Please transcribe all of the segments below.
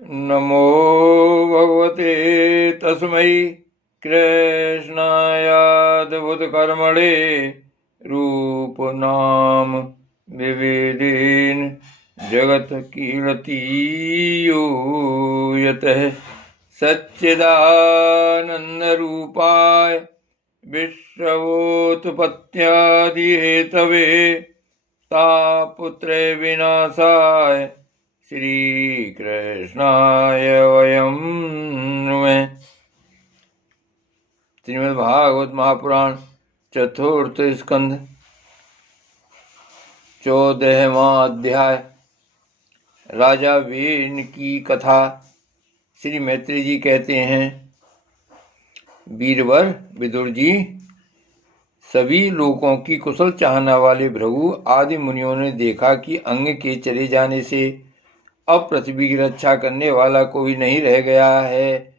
नमो भगवते तस्मै कृष्णायाद्भुतकर्मणे रूपनाम विविधेन जगत कीर्तियो यतः सच्चिदानन्दरूपाय विश्वोत्पत्त्यादिहेतवे तापत्रय विनाशाय श्री कृष्णाय वयं नुमः। श्रीमद् भागवत महापुराण चतुर्थ स्कंध 14वां अध्याय। राजा वेन की कथा। श्री मैत्री जी कहते हैं, वीरवर विदुर जी, सभी लोगों की कुशल चाहने वाले भृगु आदि मुनियों ने देखा कि अंग के चले जाने से अब पृथ्वी की रक्षा करने वाला कोई नहीं रह गया है।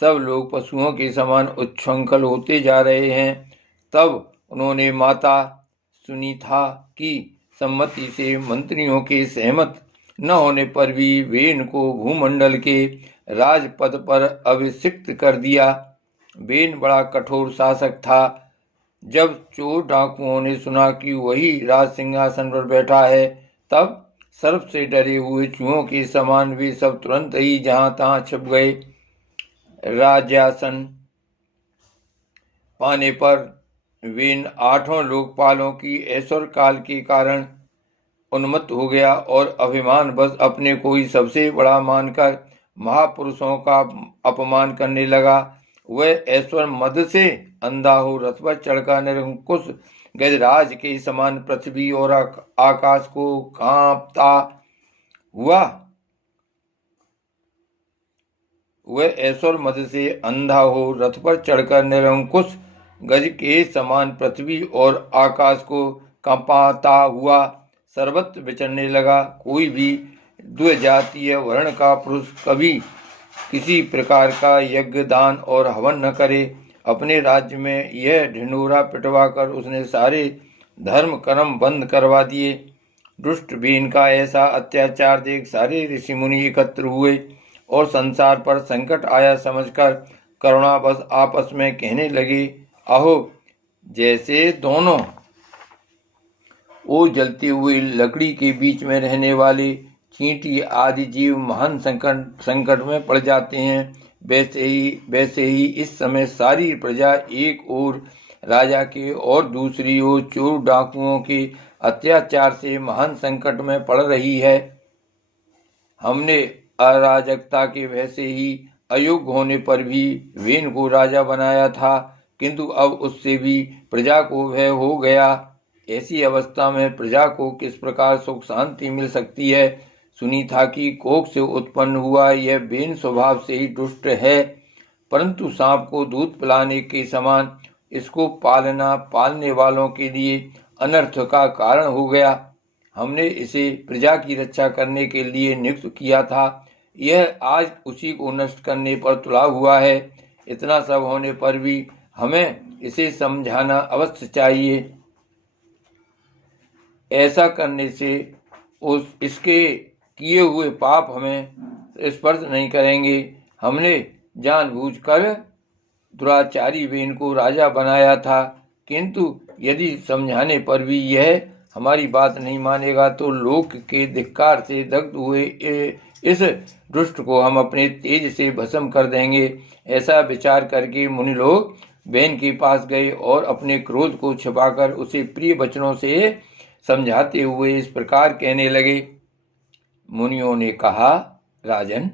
सब लोग पशुओं के समान उच्छृंखल होते जा रहे हैं। तब उन्होंने माता सुनीता की सम्मति से मंत्रियों के सहमत न होने पर भी वेन को भूमंडल के राजपद पर अभिषिक्त कर दिया। वेन बड़ा कठोर शासक था। जब चोर डाकुओं ने सुना कि वही राज सिंहासन पर बैठा है, तब सर्प से डरे हुए चूहों के समान वे सब तुरंत ही जहां तहां छिप गए। राज्यासन पाने पर वेन 8 लोकपालों की ऐश्वर्य काल के कारण उन्मत्त हो गया और अभिमान बस अपने को ही सबसे बड़ा मानकर महापुरुषों का अपमान करने लगा। वह ऐश्वर्य मद से अंधा हो रथ पर चढ़कर निरंकुश गजराज के समान पृथ्वी और आकाश को कांपता हुआ वह ऐश्वर्य मद से अंधा हो रथ पर चढ़कर निरंकुश गज के समान पृथ्वी और आकाश को कांपाता हुआ सर्वत्र विचरने लगा। कोई भी द्विजातीय वर्ण का पुरुष कभी किसी प्रकार का यज्ञ दान और हवन न करे। अपने राज्य में यह ढिंढोरा पिटवाकर उसने सारे धर्म कर्म बंद करवा दिए। दुष्ट वेन का ऐसा अत्याचार देख सारे ऋषि मुनि एकत्र हुए और संसार पर संकट आया समझकर करुणावश आपस में कहने लगे, अहो, जैसे दोनों वो जलते हुए लकड़ी के बीच में रहने वाले चींटी आदि जीव महान संकट में पड़ जाते हैं, वैसे ही इस समय सारी प्रजा एक ओर राजा के और दूसरी ओर चोर डाकुओं के अत्याचार से महान संकट में पड़ रही है। हमने अराजकता के भय से ही अयोग्य होने पर भी वेन को राजा बनाया था, किंतु अब उससे भी प्रजा को भय हो गया। ऐसी अवस्था में प्रजा को किस प्रकार सुख शांति मिल सकती है। सुनीता की कोख से उत्पन्न हुआ यह वेन स्वभाव से ही दुष्ट है, परंतु सांप को दूध पिलाने के समान इसको पालने वालों के लिए अनर्थ का कारण हो गया। हमने इसे प्रजा की रक्षा करने के लिए नियुक्त किया था। यह आज उसी को नष्ट करने पर तुला हुआ है। इतना सब होने पर भी हमें इसे समझाना अवश्य चाहिए। ऐसा करने से इसके किए हुए पाप हमें स्पर्श नहीं करेंगे। हमने जानबूझकर दुराचारी वेन को राजा बनाया था, किंतु यदि समझाने पर भी यह हमारी बात नहीं मानेगा तो लोक के धिक्कार से दग्ध हुए इस दुष्ट को हम अपने तेज से भस्म कर देंगे। ऐसा विचार करके मुनि लोग वेन के पास गए और अपने क्रोध को छिपाकर उसे प्रिय वचनों से समझाते हुए इस प्रकार कहने लगे। मुनियों ने कहा, राजन,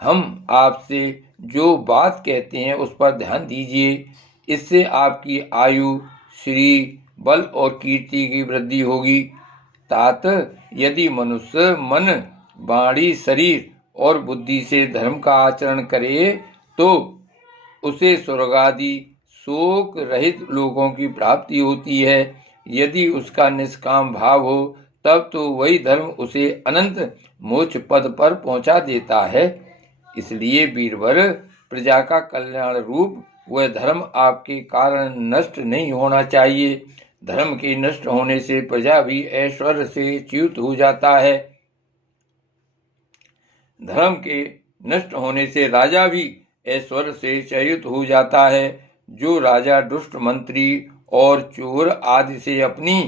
हम आपसे जो बात कहते हैं उस पर ध्यान दीजिए। इससे आपकी आयु, श्री, बल और कीर्ति की वृद्धि होगी। तात, यदि मनुष्य मन, वाणी, शरीर और बुद्धि से धर्म का आचरण करे तो उसे स्वर्ग आदि शोक रहित लोगों की प्राप्ति होती है। यदि उसका निष्काम भाव हो तब तो वही धर्म उसे अनंत मोक्ष पद पर पहुंचा देता है। इसलिए वीरवर, प्रजा का कल्याण रूप वह धर्म आपके कारण नष्ट नहीं होना चाहिए। धर्म के नष्ट होने से प्रजा भी ऐश्वर्य से च्युत हो जाता है। धर्म के नष्ट होने से राजा भी ऐश्वर्य से चयित हो जाता है। जो राजा दुष्ट मंत्री और चोर आदि से अपनी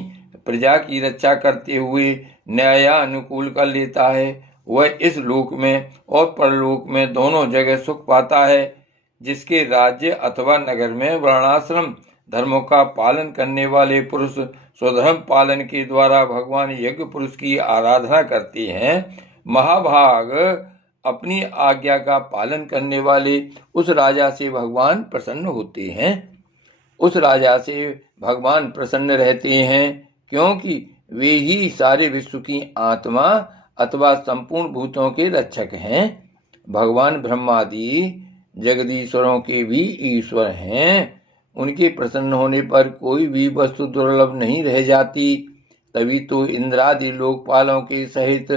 प्रजा की रक्षा करते हुए न्यायानुकूल कर लेता है, वह इस लोक में और परलोक में दोनों जगह सुख पाता है। जिसके राज्य अथवा नगर में वर्णाश्रम धर्मों का पालन करने वाले पुरुष स्वधर्म पालन के द्वारा भगवान यज्ञ पुरुष की आराधना करते हैं, महाभाग अपनी आज्ञा का पालन करने वाले उस राजा से भगवान प्रसन्न होते हैं। उस राजा से भगवान प्रसन्न रहते हैं क्योंकि वे ही सारे विश्व की आत्मा अथवा संपूर्ण भूतों के रक्षक हैं। भगवान ब्रह्मादि जगदीश्वरों के भी ईश्वर हैं। उनके प्रसन्न होने पर कोई भी वस्तु दुर्लभ नहीं रह जाती। तभी तो इंद्रादि लोकपालों के सहित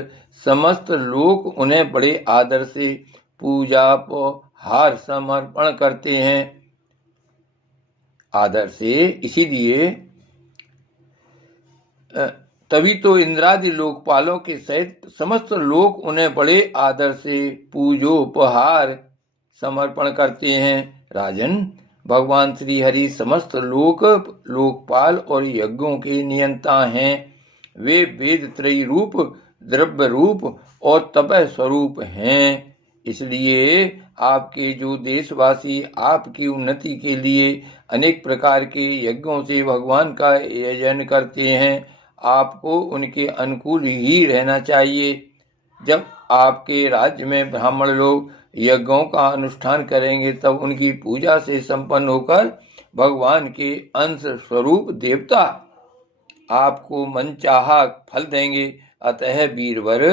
समस्त लोक उन्हें बड़े आदर से पूजा हार समर्पण करते हैं। आदर से इसीलिए तभी तो इंद्रादि लोकपालों के सहित समस्त लोक उन्हें बड़े आदर से पूजोपहार समर्पण करते हैं। राजन, भगवान श्री हरि समस्त लोकपाल और यज्ञों के नियंता हैं। वे वेद त्रयी रूप, द्रव्य रूप और तपः स्वरूप हैं। इसलिए आपके जो देशवासी आपकी उन्नति के लिए अनेक प्रकार के यज्ञों से भगवान का आयोजन करते हैं, आपको उनके अनुकूल ही रहना चाहिए। जब आपके राज्य में ब्राह्मण लोग यज्ञों का अनुष्ठान करेंगे तब उनकी पूजा से संपन्न होकर भगवान के अंश स्वरूप देवता आपको मनचाहा फल देंगे। अतः वीरवर,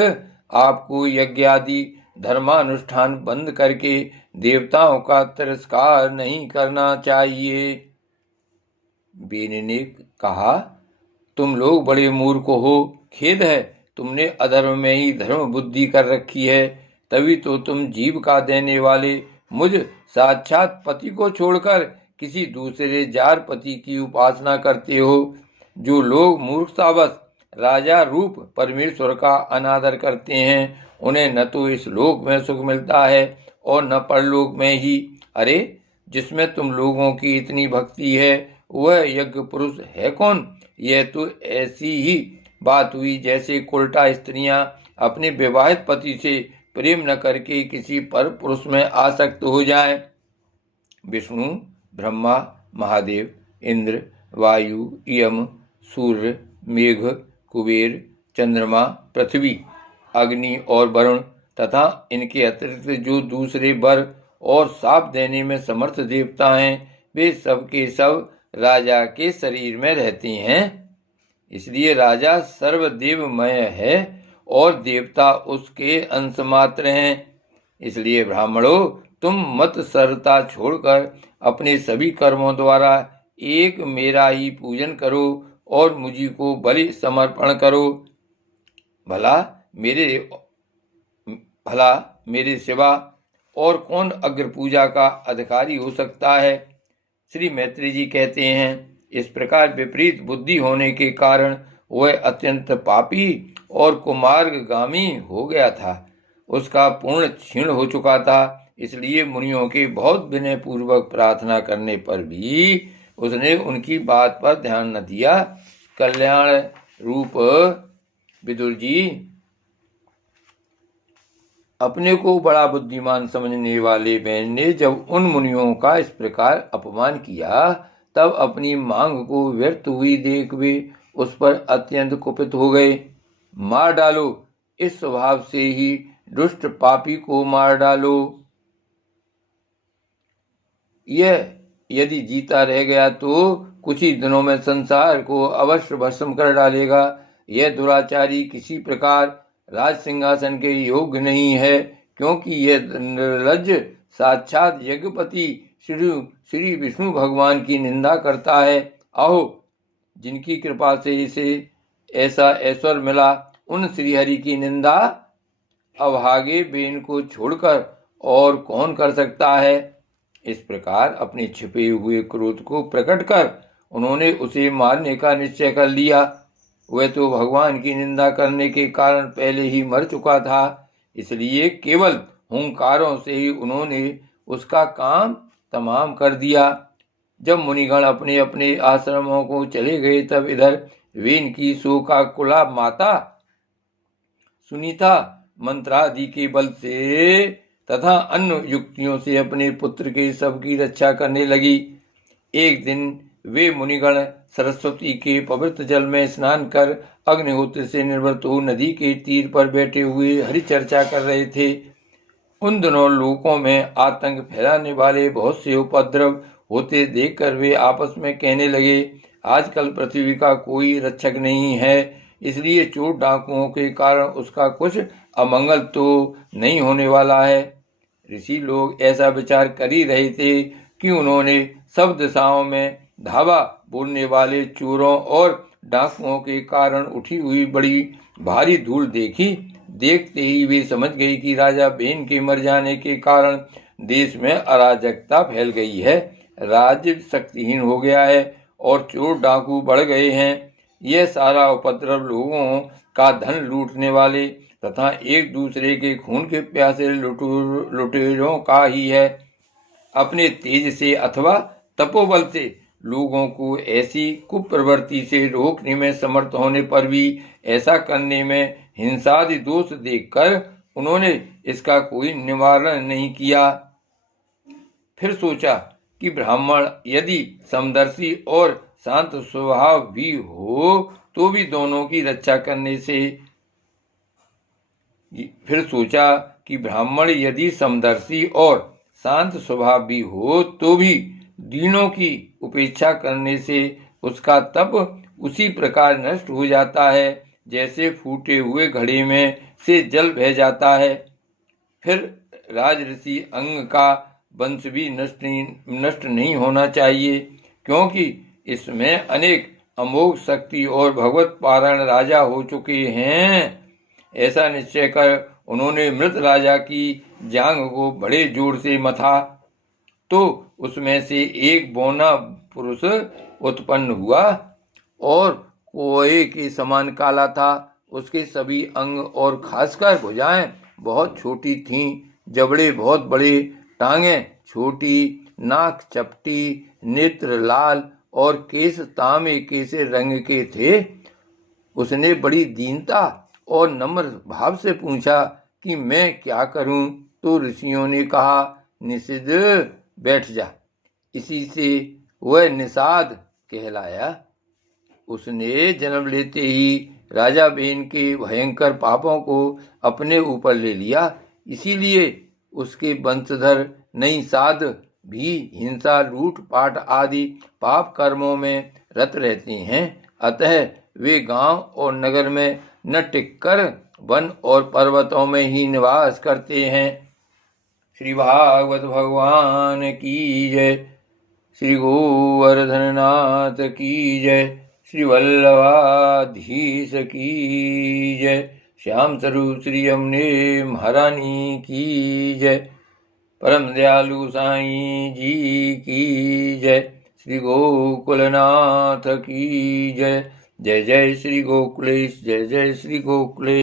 आपको यज्ञ आदि धर्मानुष्ठान बंद करके देवताओं का तिरस्कार नहीं करना चाहिए। बेन ने कहा, तुम लोग बड़े मूर्ख हो, खेद है, तुमने अधर्म में ही धर्म बुद्धि कर रखी है। तभी तो तुम जीविका देने वाले मुझ साक्षात पति को छोड़कर किसी दूसरे जार पति की उपासना करते हो। जो लोग मूर्खतावश राजा रूप परमेश्वर का अनादर करते हैं, उन्हें न तो इस लोक में सुख मिलता है और न परलोक में ही। अरे, जिसमें तुम लोगों की इतनी भक्ति है वह यज्ञ पुरुष है कौन? यह तो ऐसी ही बात हुई जैसे कुलटा स्त्रियां अपने विवाहित पति से प्रेम न करके किसी पर पुरुष में आसक्त हो जाएं। विष्णु, ब्रह्मा, महादेव, इंद्र, वायु, यम, सूर्य, मेघ, कुबेर, चंद्रमा, पृथ्वी, अग्नि और वरुण तथा इनके अतिरिक्त जो दूसरे वर और शाप देने में समर्थ देवता हैं, वे सब के सब राजा के शरीर में रहते हैं। इसलिए राजा सर्वदेवमय है और देवता उसके अंश मात्र हैं। इसलिए ब्राह्मणों, तुम मत सरता छोड़कर अपने सभी कर्मों द्वारा एक मेरा ही पूजन करो और मुझी को बलि समर्पण करो। भला मेरे सिवा और कौन अग्र पूजा का अधिकारी हो सकता है? श्री मैत्री जी कहते हैं, इस प्रकार विपरीत बुद्धि होने के कारण वह अत्यंत पापी और कुमार्गामी हो गया था। उसका पूर्ण क्षीण हो चुका था। इसलिए मुनियों के बहुत विनय पूर्वक प्रार्थना करने पर भी उसने उनकी बात पर ध्यान न दिया। कल्याण रूप विदुर जी, अपने को बड़ा बुद्धिमान समझने वाले बैन ने जब उन मुनियों का इस प्रकार अपमान किया तब अपनी मांग को व्यर्थ हुई देख वे उस पर अत्यंत कुपित हो गए। मार डालो, इस स्वभाव से ही दुष्ट पापी को मार डालो। यह यदि जीता रह गया तो कुछ ही दिनों में संसार को अवश्य भस्म कर डालेगा। यह दुराचारी किसी प्रकार राज सिंहासन के योग्य नहीं है, क्योंकि यह निर्लज्ज साक्षात यज्ञपति श्री विष्णु भगवान की निंदा करता है। आओ, जिनकी कृपा से इसे ऐसा ऐश्वर्य मिला, उन श्रीहरि की निंदा अभागे बेन को छोड़कर और कौन कर सकता है? इस प्रकार अपने छिपे हुए क्रोध को प्रकट कर उन्होंने उसे मारने का निश्चय कर लिया। वह तो भगवान की निंदा करने के कारण पहले ही मर चुका था। इसलिए केवल हुंकारों से ही उन्होंने उसका काम तमाम कर दिया। जब मुनिगण अपने अपने आश्रमों को चले गए तब इधर वेन की शोकाकुला माता सुनीता मंत्रादि के बल से तथा अन्य युक्तियों से अपने पुत्र के शव की रक्षा करने लगी। एक दिन वे मुनिगण सरस्वती के पवित्र जल में स्नान कर अग्निहोत्र से निवृत्त हो नदी के तीर पर बैठे हुए हरि चर्चा कर रहे थे। उन दोनों लोकों में आतंक फैलाने वाले बहुत से उपद्रव होते देखकर वे आपस में कहने लगे, आजकल पृथ्वी का कोई रक्षक नहीं है, इसलिए चोर डाकुओं के कारण उसका कुछ अमंगल तो नहीं होने वाला है। ऋषि लोग ऐसा विचार कर ही रहे थे कि उन्होंने सब दिशाओं में धावा बोलने वाले चोरों और डाकुओं के कारण उठी हुई बड़ी भारी धूल देखी। देखते ही वे समझ गए कि राजा बेन के मर जाने के कारण देश में अराजकता फैल गई है, राज्य शक्तिहीन हो गया है और चोर डाकू बढ़ गए हैं। यह सारा उपद्रव लोगों का धन लूटने वाले तथा एक दूसरे के खून के प्यासे लुटेरों का ही है। अपने तेज से अथवा तपोबल से लोगों को ऐसी कुप्रवृत्ति से रोकने में समर्थ होने पर भी ऐसा करने में हिंसादि दोष देखकर उन्होंने इसका कोई निवारण नहीं किया। फिर सोचा कि ब्राह्मण यदि समदर्शी और शांत स्वभाव भी हो तो भी दोनों की रक्षा करने से समदर्शी और शांत स्वभाव भी हो तो भी दीनों की उपेक्षा करने से उसका तप उसी प्रकार नष्ट हो जाता है जैसे फूटे हुए घड़े में से जल बह जाता है। फिर राजऋषि अंग का वंश भी नष्ट नहीं होना चाहिए, क्योंकि इसमें अनेक अमोघ शक्ति और भगवत पारायण राजा हो चुके हैं। ऐसा निश्चय कर उन्होंने मृत राजा की जांघ को बड़े जोर से मथा तो उसमें से एक बौना पुरुष उत्पन्न हुआ और कोए के समान काला था। उसके सभी अंग और खासकर भुजाएं बहुत छोटी थीं, जबड़े बहुत बड़े, टांगें छोटी, नाक चपटी, नेत्र लाल और केश तांबे के से रंग के थे। उसने बड़ी दीनता और नम्र भाव से पूछा कि मैं क्या करूं? तो ऋषियों ने कहा, निषिद्ध बैठ जा। इसी से वह निषाद कहलाया। उसने जन्म लेते ही राजा बेन के भयंकर पापों को अपने ऊपर ले लिया, इसीलिए उसके वंशधर निषाद भी हिंसा, लूटपाट आदि पाप कर्मों में रत रहते हैं। अतः वे गांव और नगर में न टिककर वन और पर्वतों में ही निवास करते हैं। श्री भागवत भगवान की जय। श्री गोवर्धननाथ की जय। श्री वल्लभाधीश की जय। श्याम स्वरूप श्री यमुने महारानी की जय। परम दयालु साईं जी की जय। श्री गोकुलनाथ की जय। जय जय श्री गोकुलेश, जय जय श्री गोकुलेश।